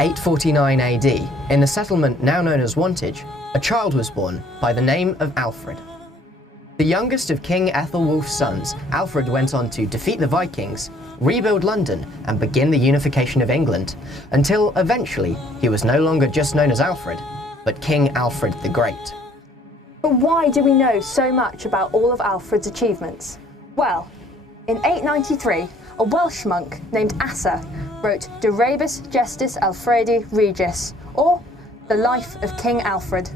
849 AD, in the settlement now known as Wantage, a child was born by the name of Alfred. The youngest of King Ethelwulf's sons, Alfred went on to defeat the Vikings, rebuild London, and begin the unification of England, until eventually he was no longer just known as Alfred, but King Alfred the Great. But why do we know so much about all of Alfred's achievements? Well, in 893, a Welsh monk named Asa wrote De Rebus Gestis Alfredi Regis, or The Life of King Alfred.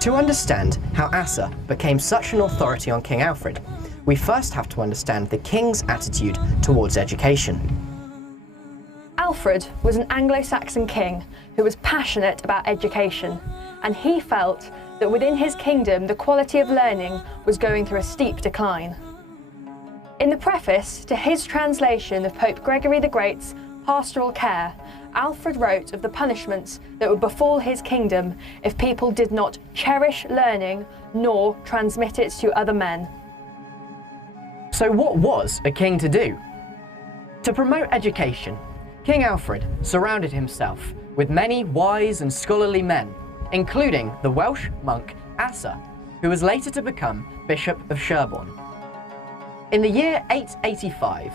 To understand how Asa became such an authority on King Alfred, we first have to understand the king's attitude towards education. Alfred was an Anglo-Saxon king who was passionate about education, and he felt that within his kingdom the quality of learning was going through a steep decline. In the preface to his translation of Pope Gregory the Great's Pastoral Care, Alfred wrote of the punishments that would befall his kingdom if people did not cherish learning nor transmit it to other men. So what was a king to do? To promote education, King Alfred surrounded himself with many wise and scholarly men, including the Welsh monk Asa, who was later to become Bishop of Sherborne. In the year 885,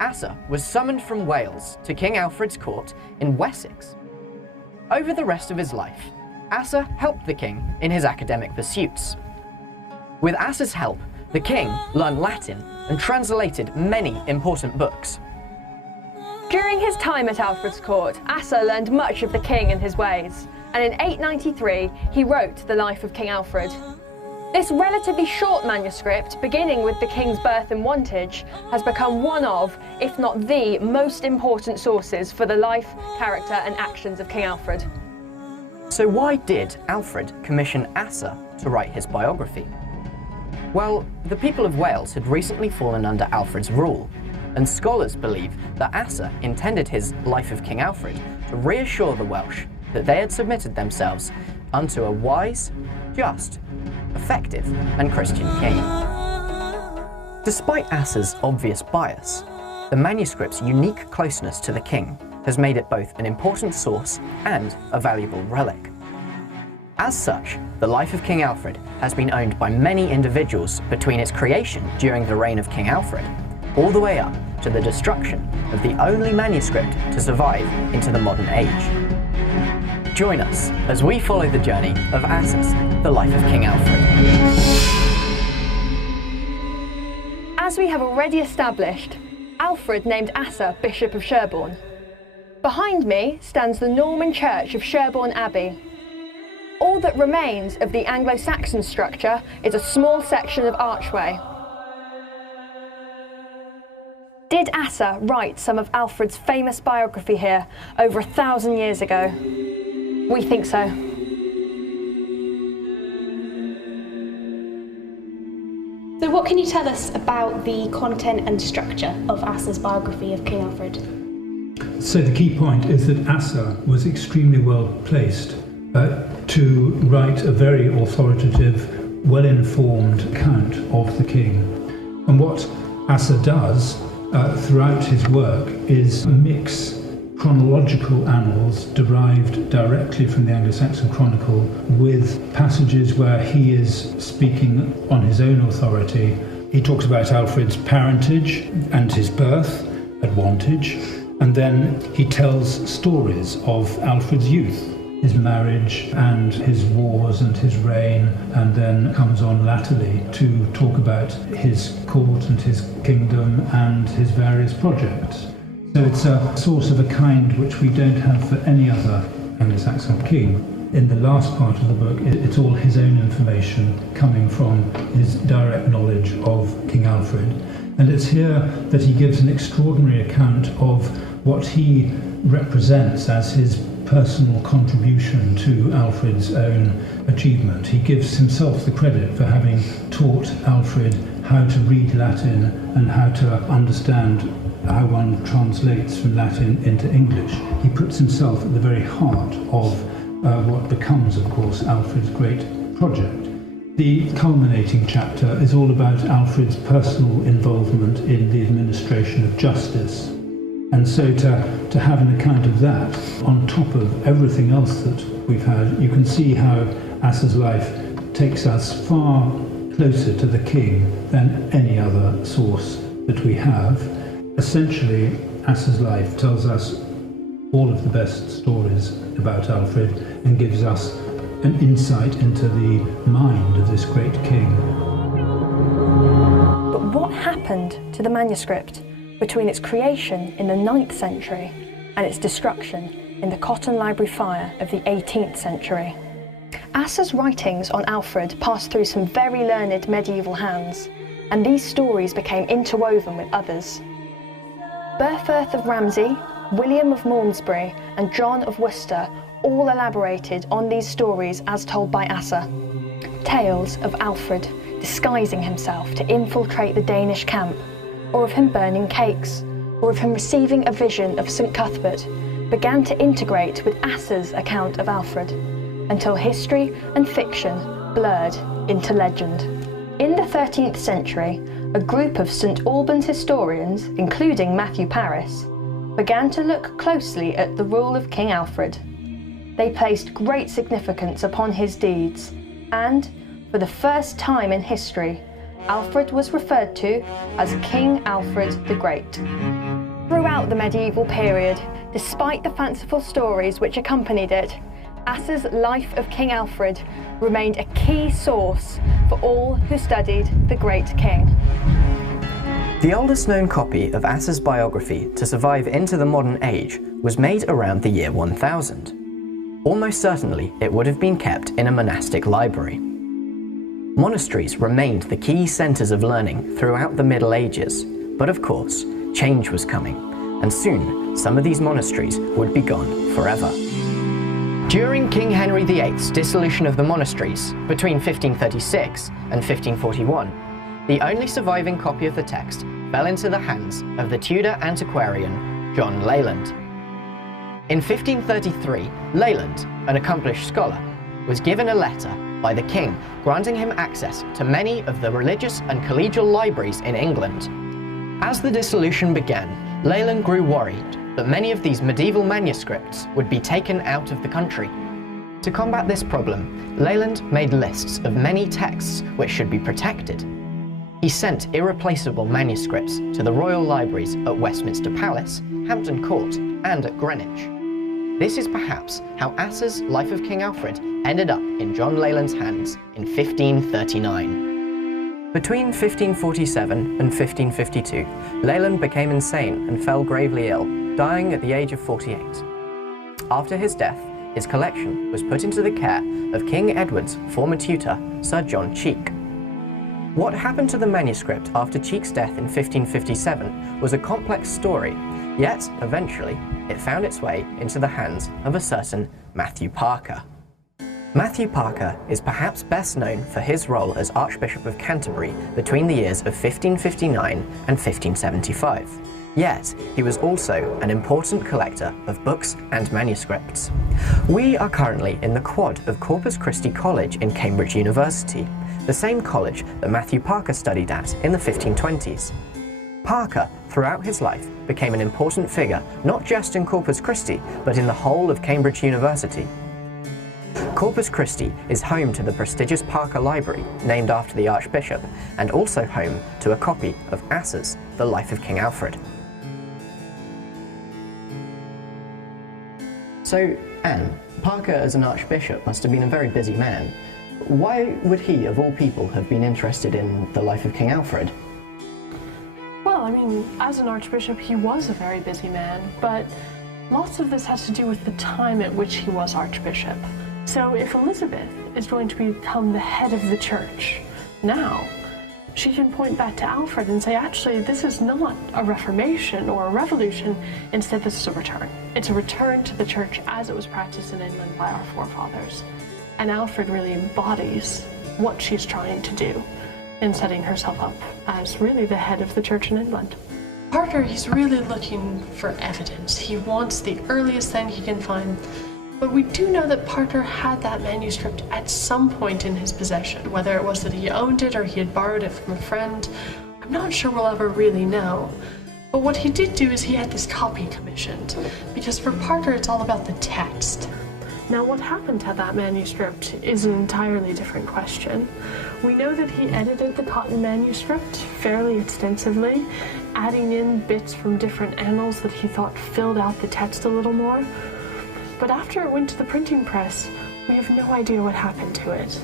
Asa was summoned from Wales to King Alfred's court in Wessex. Over the rest of his life, Asa helped the king in his academic pursuits. With Asa's help, the king learned Latin and translated many important books. During his time at Alfred's court, Asa learned much of the king and his ways, and in 893 he wrote The Life of King Alfred. This relatively short manuscript, beginning with the king's birth in Wantage, has become one of, if not the, most important sources for the life, character and actions of King Alfred. So why did Alfred commission Asa to write his biography? Well, the people of Wales had recently fallen under Alfred's rule, and scholars believe that Asa intended his Life of King Alfred to reassure the Welsh that they had submitted themselves unto a wise, just, effective and Christian king. Despite Asa's obvious bias, the manuscript's unique closeness to the king has made it both an important source and a valuable relic. As such, the Life of King Alfred has been owned by many individuals between its creation during the reign of King Alfred, all the way up to the destruction of the only manuscript to survive into the modern age. Join us as we follow the journey of Asa's The Life of King Alfred. As we have already established, Alfred named Asa Bishop of Sherborne. Behind me stands the Norman church of Sherborne Abbey. All that remains of the Anglo-Saxon structure is a small section of archway. Did Asa write some of Alfred's famous biography here over 1,000 years ago? We think so. So what can you tell us about the content and structure of Asa's biography of King Alfred? So the key point is that Asa was extremely well placed to write a very authoritative, well-informed account of the king. And what Asa does throughout his work is mix chronological annals derived directly from the Anglo-Saxon Chronicle with passages where he is speaking on his own authority. He talks about Alfred's parentage and his birth at Wantage, and then he tells stories of Alfred's youth, his marriage and his wars and his reign, and then comes on latterly to talk about his court and his kingdom and his various projects. So it's a source of a kind which we don't have for any other Anglo-Saxon king. In the last part of the book, it's all his own information coming from his direct knowledge of King Alfred. And it's here that he gives an extraordinary account of what he represents as his personal contribution to Alfred's own achievement. He gives himself the credit for having taught Alfred how to read Latin and how to understand how one translates from Latin into English. He puts himself at the very heart of what becomes, of course, Alfred's great project. The culminating chapter is all about Alfred's personal involvement in the administration of justice And so to have an account of that on top of everything else that we've had, you can see how Asa's life takes us far closer to the king than any other source that we have. Essentially, Asa's life tells us all of the best stories about Alfred and gives us an insight into the mind of this great king. But what happened to the manuscript between its creation in the 9th century and its destruction in the Cotton Library fire of the 18th century? Asa's writings on Alfred passed through some very learned medieval hands, and these stories became interwoven with others. Berthurth of Ramsey, William of Malmesbury, and John of Worcester all elaborated on these stories as told by Asa. Tales of Alfred disguising himself to infiltrate the Danish camp, or of him burning cakes, or of him receiving a vision of St. Cuthbert, began to integrate with Asa's account of Alfred, until history and fiction blurred into legend. In the 13th century, a group of St. Albans historians, including Matthew Paris, began to look closely at the rule of King Alfred. They placed great significance upon his deeds, and, for the first time in history, Alfred was referred to as King Alfred the Great. Throughout the medieval period, despite the fanciful stories which accompanied it, Asa's Life of King Alfred remained a key source for all who studied the great king. The oldest known copy of Asa's biography to survive into the modern age was made around the year 1000. Almost certainly it would have been kept in a monastic library. Monasteries remained the key centres of learning throughout the Middle Ages, but of course, change was coming, and soon some of these monasteries would be gone forever. During King Henry VIII's dissolution of the monasteries between 1536 and 1541, the only surviving copy of the text fell into the hands of the Tudor antiquarian John Leland. In 1533, Leland, an accomplished scholar, was given a letter by the king granting him access to many of the religious and collegial libraries in England. As the dissolution began, Leland grew worried that many of these medieval manuscripts would be taken out of the country. To combat this problem, Leland made lists of many texts which should be protected. He sent irreplaceable manuscripts to the royal libraries at Westminster Palace, Hampton Court, and at Greenwich. This is perhaps how Asa's Life of King Alfred ended up in John Leland's hands in 1539. Between 1547 and 1552, Leland became insane and fell gravely ill, dying at the age of 48. After his death, his collection was put into the care of King Edward's former tutor, Sir John Cheek. What happened to the manuscript after Cheek's death in 1557 was a complex story, yet eventually it found its way into the hands of a certain Matthew Parker. Matthew Parker is perhaps best known for his role as Archbishop of Canterbury between the years of 1559 and 1575. Yet, he was also an important collector of books and manuscripts. We are currently in the quad of Corpus Christi College in Cambridge University, the same college that Matthew Parker studied at in the 1520s. Parker, throughout his life, became an important figure not just in Corpus Christi, but in the whole of Cambridge University. Corpus Christi is home to the prestigious Parker Library, named after the Archbishop, and also home to a copy of Asa's The Life of King Alfred. So, Anne, Parker as an archbishop must have been a very busy man. Why would he, of all people, have been interested in the life of King Alfred? Well, I mean, as an archbishop, he was a very busy man, but lots of this has to do with the time at which he was archbishop. So if Elizabeth is going to become the head of the church now, she can point back to Alfred and say, actually, this is not a reformation or a revolution. Instead, this is a return. It's a return to the church as it was practiced in England by our forefathers. And Alfred really embodies what she's trying to do in setting herself up as really the head of the church in England. Parker, he's really looking for evidence. He wants the earliest thing he can find. But we do know that Parker had that manuscript at some point in his possession, whether it was that he owned it or he had borrowed it from a friend. I'm not sure we'll ever really know. But what he did do is he had this copy commissioned, because for Parker it's all about the text. Now, what happened to that manuscript is an entirely different question. We know that he edited the Cotton manuscript fairly extensively, adding in bits from different annals that he thought filled out the text a little more. But after it went to the printing press, we have no idea what happened to it.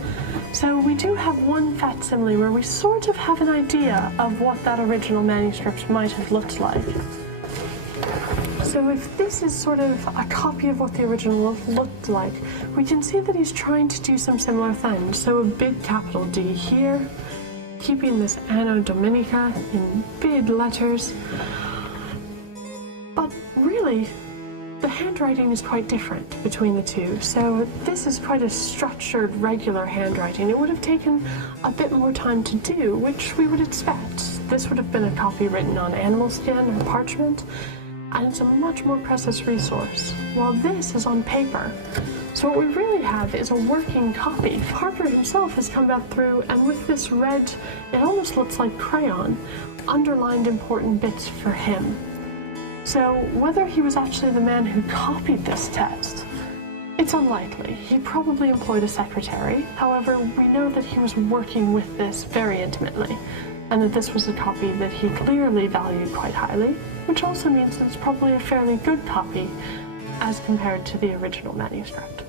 So we do have one facsimile where we sort of have an idea of what that original manuscript might have looked like. So if this is sort of a copy of what the original looked like, we can see that he's trying to do some similar things. So a big capital D here, keeping this Anno Dominica in big letters. But really, the handwriting is quite different between the two. So this is quite a structured, regular handwriting. It would have taken a bit more time to do, which we would expect. This would have been a copy written on animal skin or parchment, and it's a much more precious resource, while this is on paper. So what we really have is a working copy. Parker himself has come back through, and with this red, it almost looks like crayon, underlined important bits for him. So whether he was actually the man who copied this text, it's unlikely. He probably employed a secretary. However, we know that he was working with this very intimately, and that this was a copy that he clearly valued quite highly, which also means that it's probably a fairly good copy as compared to the original manuscript.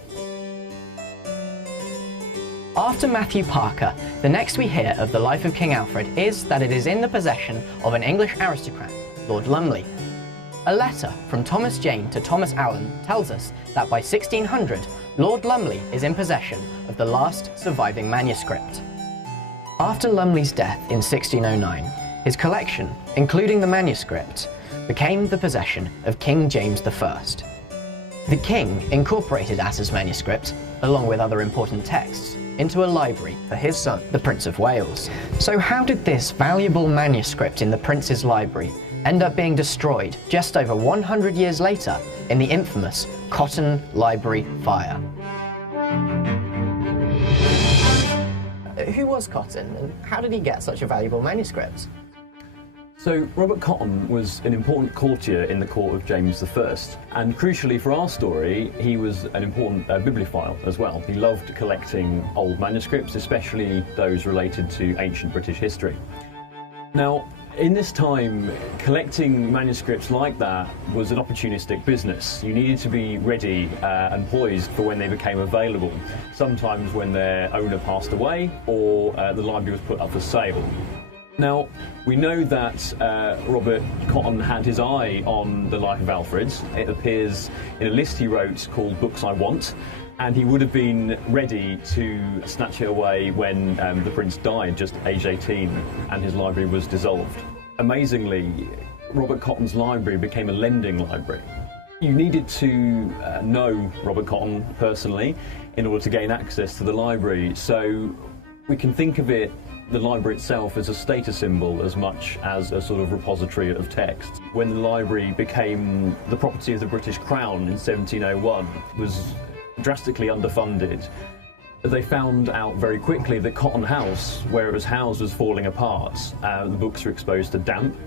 After Matthew Parker, the next we hear of the life of King Alfred is that it is in the possession of an English aristocrat, Lord Lumley. A letter from Thomas Jane to Thomas Allen tells us that by 1600, Lord Lumley is in possession of the last surviving manuscript. After Lumley's death in 1609, his collection, including the manuscript, became the possession of King James I. The king incorporated Asser's manuscript, along with other important texts, into a library for his son, the Prince of Wales. So how did this valuable manuscript in the Prince's library end up being destroyed just over 100 years later in the infamous Cotton Library Fire? Who was Cotton, and how did he get such a valuable manuscript? So Robert Cotton was an important courtier in the court of James I, and crucially for our story, he was an important bibliophile as well. He loved collecting old manuscripts, especially those related to ancient British history. Now, in this time, collecting manuscripts like that was an opportunistic business. You needed to be ready and poised for when they became available, sometimes when their owner passed away or the library was put up for sale. Now, we know that Robert Cotton had his eye on the life of Alfred. It appears in a list he wrote called Books I Want, and he would have been ready to snatch it away when the prince died, just age 18, and his library was dissolved. Amazingly, Robert Cotton's library became a lending library. You needed to know Robert Cotton personally in order to gain access to the library, so we can think of it, the library itself, as a status symbol as much as a sort of repository of texts. When the library became the property of the British Crown in 1701, it was drastically underfunded. They found out very quickly that Cotton House, where it was housed, was falling apart. The books were exposed to damp,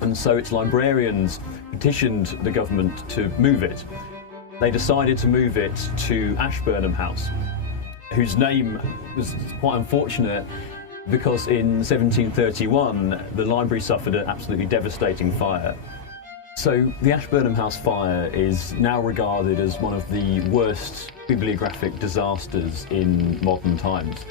and so its librarians petitioned the government to move it. They decided to move it to Ashburnham House, whose name was quite unfortunate because in 1731 the library suffered an absolutely devastating fire. So the Ashburnham House fire is now regarded as one of the worst bibliographic disasters in modern times.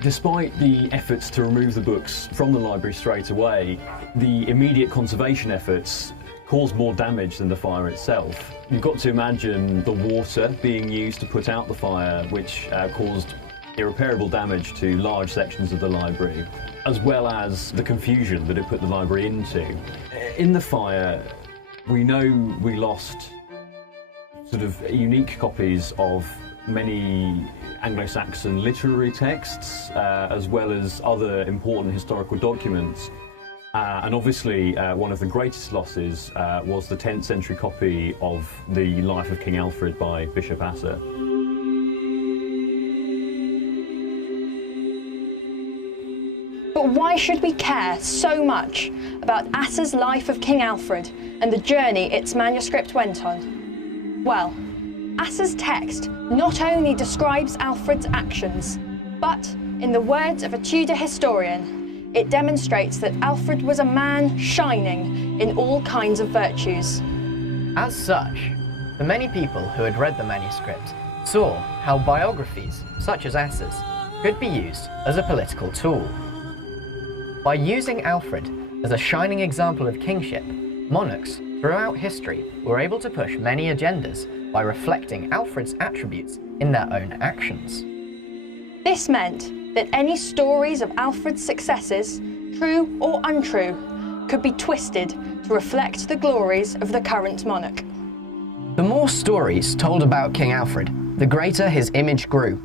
Despite the efforts to remove the books from the library straight away, the immediate conservation efforts caused more damage than the fire itself. You've got to imagine the water being used to put out the fire, which caused irreparable damage to large sections of the library, as well as the confusion that it put the library into. In the fire, we know we lost sort of unique copies of many Anglo-Saxon literary texts, as well as other important historical documents. And obviously, one of the greatest losses was the 10th century copy of the Life of King Alfred by Bishop Asser. But But why should we care so much about Asser's life of King Alfred and the journey its manuscript went on? Well, Asser's text not only describes Alfred's actions, but, in the words of a Tudor historian, it demonstrates that Alfred was a man shining in all kinds of virtues. As such, the many people who had read the manuscript saw how biographies, such as Asser's, could be used as a political tool. By using Alfred as a shining example of kingship, monarchs throughout history were able to push many agendas by reflecting Alfred's attributes in their own actions. This meant that any stories of Alfred's successes, true or untrue, could be twisted to reflect the glories of the current monarch. The more stories told about King Alfred, the greater his image grew.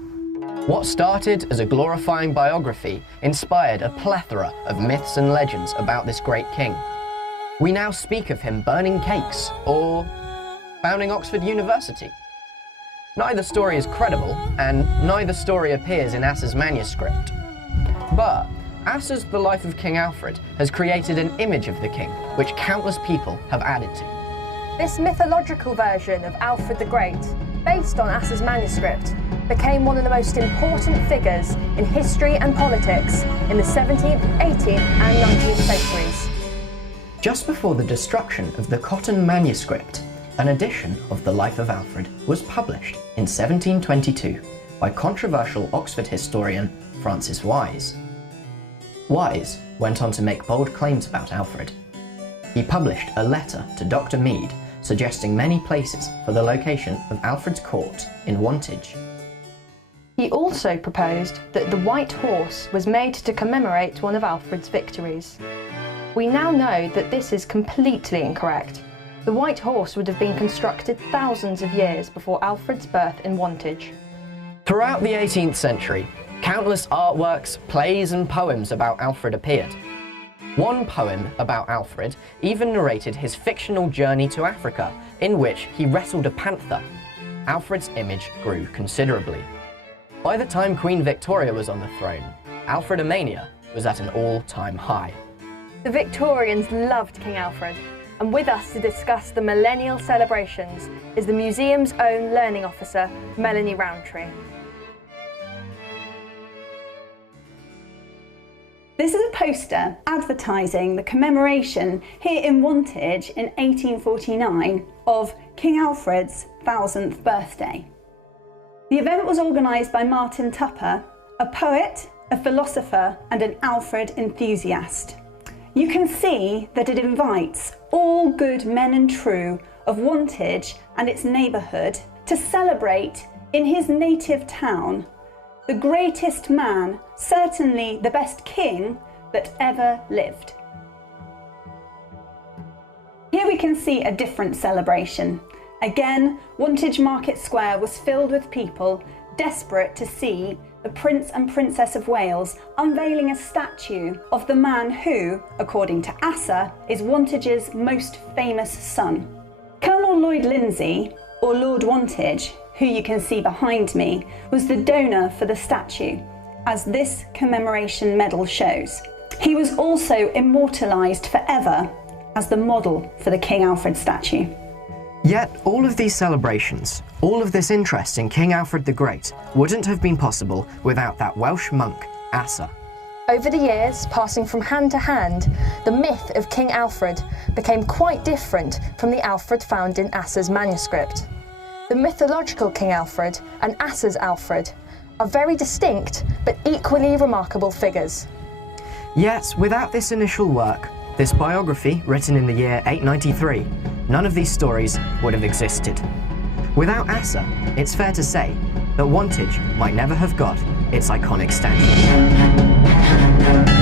What started as a glorifying biography inspired a plethora of myths and legends about this great king. We now speak of him burning cakes or founding Oxford University. Neither story is credible, and neither story appears in Asser's manuscript. But Asser's The Life of King Alfred has created an image of the king, which countless people have added to. This mythological version of Alfred the Great, based on Asser's manuscript, became one of the most important figures in history and politics in the 17th, 18th and 19th centuries. Just before the destruction of the Cotton manuscript, an edition of The Life of Alfred was published in 1722 by controversial Oxford historian Francis Wise. Wise went on to make bold claims about Alfred. He published a letter to Dr. Mead suggesting many places for the location of Alfred's court in Wantage. He also proposed that the White Horse was made to commemorate one of Alfred's victories. We now know that this is completely incorrect. The White Horse would have been constructed thousands of years before Alfred's birth in Wantage. Throughout the 18th century, countless artworks, plays and poems about Alfred appeared. One poem about Alfred even narrated his fictional journey to Africa, in which he wrestled a panther. Alfred's image grew considerably. By the time Queen Victoria was on the throne, Alfredomania was at an all-time high. The Victorians loved King Alfred, and with us to discuss the millennial celebrations is the museum's own learning officer, Melanie Rowntree. This is a poster advertising the commemoration here in Wantage in 1849 of King Alfred's 1000th birthday. The event was organised by Martin Tupper, a poet, a philosopher and an Alfred enthusiast. You can see that it invites all good men and true of Wantage and its neighbourhood to celebrate in his native town the greatest man, certainly the best king that ever lived. Here we can see a different celebration. Again, Wantage Market Square was filled with people desperate to see the Prince and Princess of Wales unveiling a statue of the man who, according to Asser, is Wantage's most famous son. Colonel Lloyd Lindsay, or Lord Wantage, who you can see behind me, was the donor for the statue, as this commemoration medal shows. He was also immortalised forever as the model for the King Alfred statue. Yet all of these celebrations, all of this interest in King Alfred the Great wouldn't have been possible without that Welsh monk, Asser. Over the years, passing from hand to hand, the myth of King Alfred became quite different from the Alfred found in Asser's manuscript. The mythological King Alfred and Asser's Alfred are very distinct but equally remarkable figures. Yet, without this initial work, this biography written in the year 893, none of these stories would have existed. Without Asser, it's fair to say that Wantage might never have got its iconic statue.